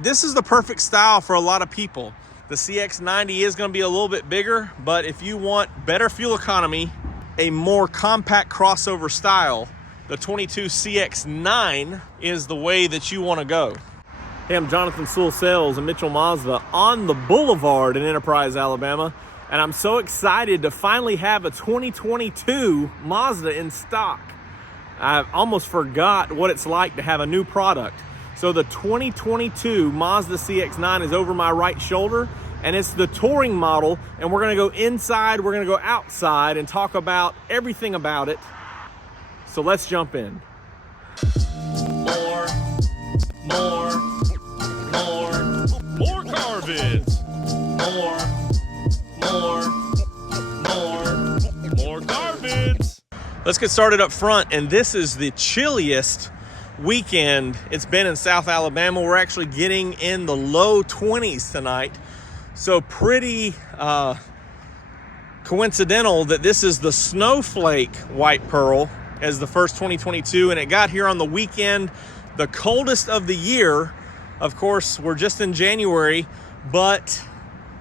This is the perfect style for a lot of people. The CX-90 is going to be a little bit bigger, but if you want better fuel economy, a more compact crossover style, the 22 CX-9 is the way that you want to go. Hey, I'm Jonathan Sewell Sales and Mitchell Mazda on the Boulevard in Enterprise, Alabama, and I'm so excited to finally have a 2022 Mazda in stock. I almost forgot what it's like to have a new product. So the 2022 Mazda CX-9 is over my right shoulder, and it's the touring model, and we're gonna go inside, we're gonna go outside and talk about everything about it. So let's jump in. More car vids. More car vids. Let's get started up front, and this is the chilliest weekend it's been in South Alabama. We're actually getting in the low 20s tonight. So pretty coincidental that this is the Snowflake White Pearl as the first 2022, and it got here on the weekend, the coldest of the year. Of course, we're just in January, but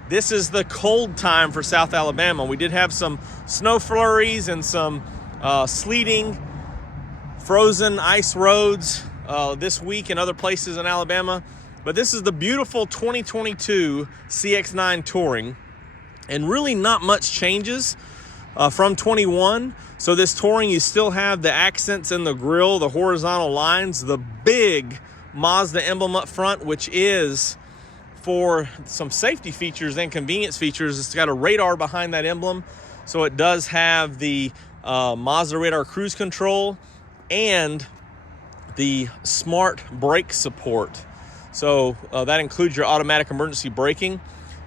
this is the cold time for South Alabama. We did have some snow flurries and some sleeting, frozen ice roads this week in other places in Alabama. But this is the beautiful 2022 CX-9 Touring, and really not much changes from 21. So this Touring, you still have the accents in the grille, the horizontal lines, the big Mazda emblem up front, which is for some safety features and convenience features. It's got a radar behind that emblem, so it does have the Mazda radar cruise control and the smart brake support. So that includes your automatic emergency braking.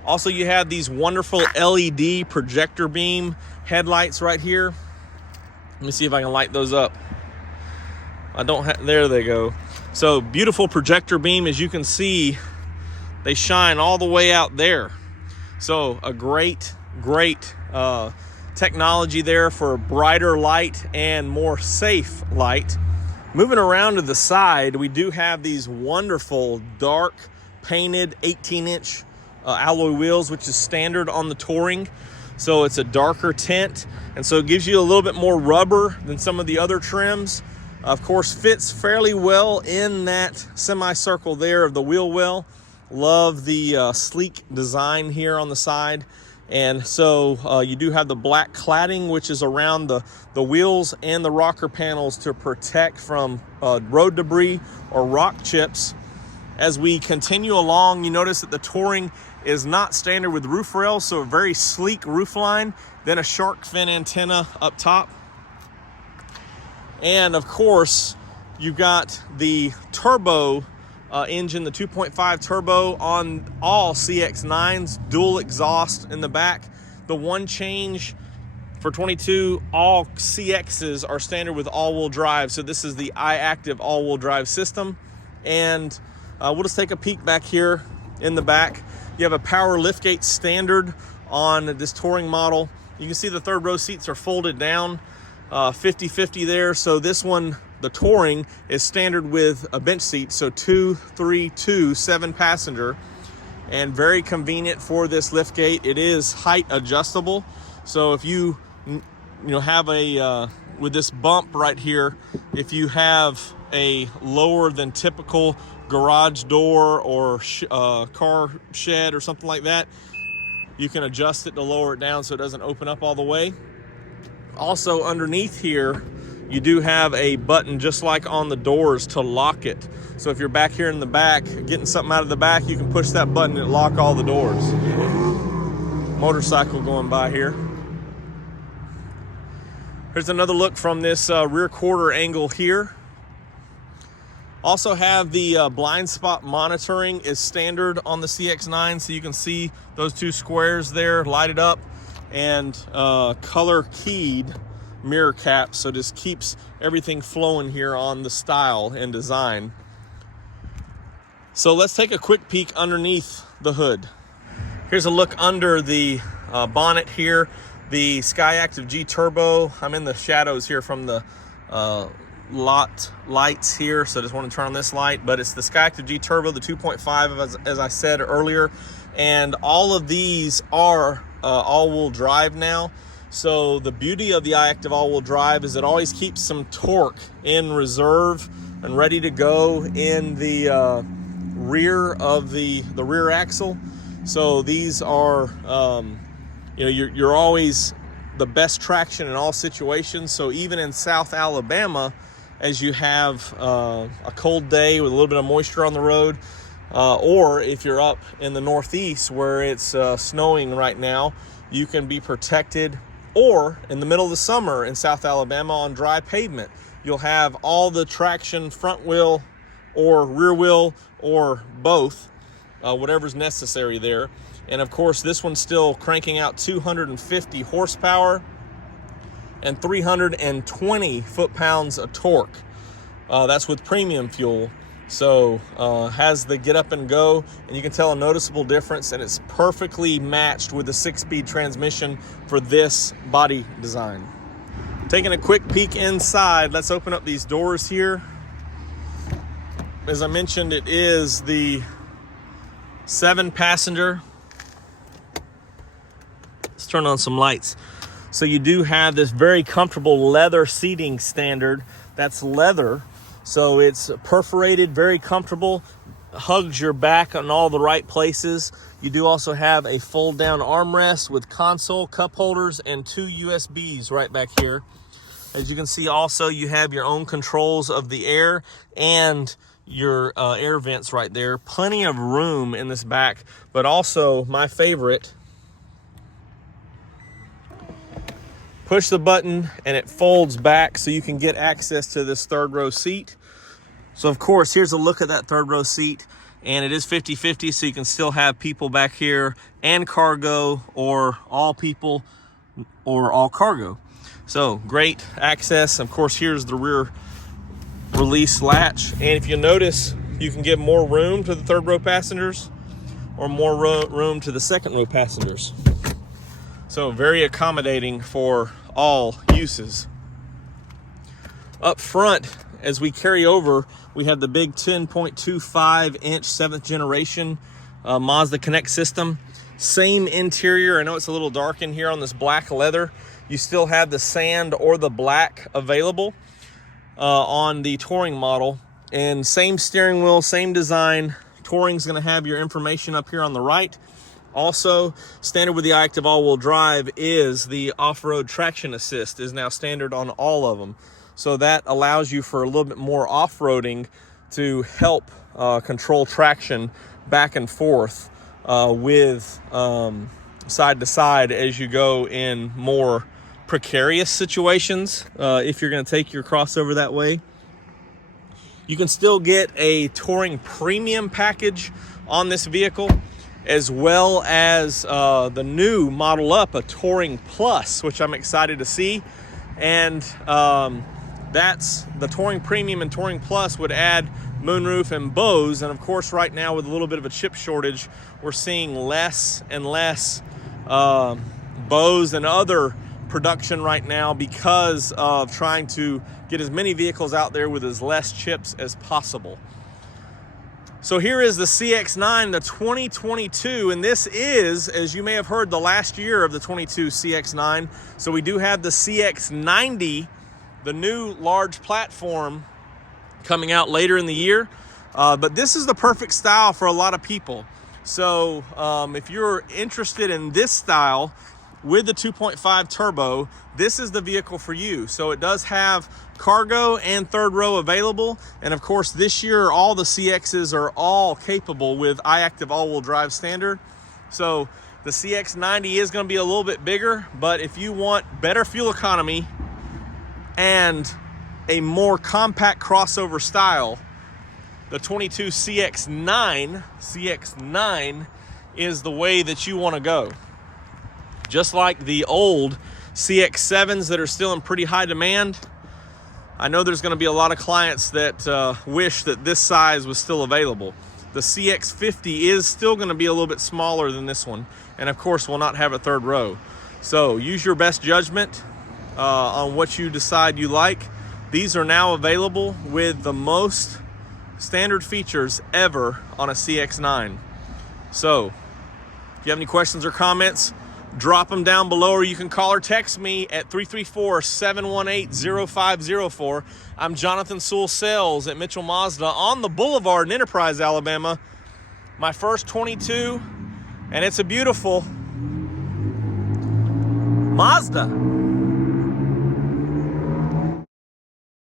Also, you have these wonderful LED projector beam headlights right here. Let me see if I can light those up. I don't have, there they go. So beautiful projector beam, as you can see, they shine all the way out there. So a great technology there for brighter light and more safe light. Moving around to the side, we do have these wonderful dark painted 18-inch alloy wheels, which is standard on the Touring. So it's a darker tint, and so it gives you a little bit more rubber than some of the other trims. Of course, fits fairly well in that semicircle there of the wheel well. Love the sleek design here on the side. And so you do have the black cladding, which is around the wheels and the rocker panels to protect from road debris or rock chips. As we continue along, you notice that the Touring is not standard with roof rails, so a very sleek roof line, then a shark fin antenna up top. And of course, you've got the turbo engine, the 2.5 turbo on all CX-9s, dual exhaust in the back. The one change for 22, all CXs are standard with all-wheel drive. So this is the i-Activ all-wheel drive system. And we'll just take a peek back here in the back. You have a power liftgate standard on this Touring model. You can see the third row seats are folded down 50-50 there. So this one, the Touring, is standard with a bench seat, so 2, 3, 2, 7 passenger, and very convenient for this lift gate. It is height adjustable, so if you have a with this bump right here, if you have a lower than typical garage door or car shed or something like that, you can adjust it to lower it down so it doesn't open up all the way. Also underneath here, you do have a button just like on the doors to lock it. So if you're back here in the back, getting something out of the back, you can push that button and lock all the doors. Motorcycle going by here. Here's another look from this rear quarter angle here. Also have the blind spot monitoring is standard on the CX-9, so you can see those two squares there lighted up, and color keyed mirror caps, so just keeps everything flowing here on the style and design. So let's take a quick peek underneath the hood. Here's a look under the bonnet here. The i-Activ G Turbo. I'm in the shadows here from the lot lights here, so I just want to turn on this light. But it's the i-Activ G Turbo, the 2.5, as I said earlier, and all of these are all-wheel drive now. So the beauty of the i-Activ all-wheel drive is it always keeps some torque in reserve and ready to go in the rear of the rear axle. So these are, you're always the best traction in all situations. So even in South Alabama, as you have a cold day with a little bit of moisture on the road, or if you're up in the Northeast where it's snowing right now, you can be protected. Or in the middle of the summer in South Alabama on dry pavement, you'll have all the traction, front wheel or rear wheel or both, whatever's necessary there. And of course, this one's still cranking out 250 horsepower and 320 foot-pounds of torque. That's with premium fuel. So has the get up and go, and you can tell a noticeable difference, and it's perfectly matched with the 6-speed transmission for this body design. Taking a quick peek inside, let's open up these doors here. As I mentioned, it is the 7-passenger. Let's turn on some lights. So you do have this very comfortable leather seating standard. That's leather. So it's perforated, very comfortable, hugs your back on all the right places. You do also have a fold down armrest with console, cup holders, and 2 USBs right back here. As you can see also, you have your own controls of the air and your air vents right there. Plenty of room in this back, but also my favorite, push the button and it folds back so you can get access to this third row seat. So of course, here's a look at that third row seat, and it is 50-50, so you can still have people back here and cargo, or all people or all cargo. So great access. Of course, here's the rear release latch, and if you notice, you can give more room to the third row passengers or more room to the second row passengers. So very accommodating for all uses. Up front, as we carry over, we have the big 10.25-inch 7th generation Mazda Connect system. Same interior. I know it's a little dark in here on this black leather. You still have the sand or the black available on the Touring model. And same steering wheel, same design. Touring's going to have your information up here on the right. Also, standard with the i-Activ all-wheel drive is the off-road traction assist is now standard on all of them. So that allows you for a little bit more off-roading to help control traction back and forth with side to side as you go in more precarious situations. If you're going to take your crossover that way, you can still get a Touring Premium package on this vehicle, as well as the new model up, a Touring Plus, which I'm excited to see. And that's the Touring Premium and Touring Plus would add moonroof and bows. And of course, right now with a little bit of a chip shortage, we're seeing less and less bows and other production right now because of trying to get as many vehicles out there with as less chips as possible. So here is the CX-9, the 2022, and this is, as you may have heard, the last year of the 22 CX-9. So we do have the CX-90, the new large platform, coming out later in the year. But this is the perfect style for a lot of people. So if you're interested in this style with the 2.5 turbo, this is the vehicle for you. So it does have cargo and third row available. And of course, this year, all the CXs are all capable with i-Activ all-wheel drive standard. So the CX-90 is going to be a little bit bigger, but if you want better fuel economy and a more compact crossover style, the 22 CX-9 is the way that you want to go. Just like the old CX-7s that are still in pretty high demand, I know there's going to be a lot of clients that wish that this size was still available. The CX-50 is still going to be a little bit smaller than this one, and of course will not have a third row. So use your best judgment on what you decide you like. These are now available with the most standard features ever on a CX-9. So, if you have any questions or comments, drop them down below, or you can call or text me at 334-718-0504. I'm Jonathan Sewell Sales at Mitchell Mazda on the Boulevard in Enterprise, Alabama. My first 22, and it's a beautiful Mazda.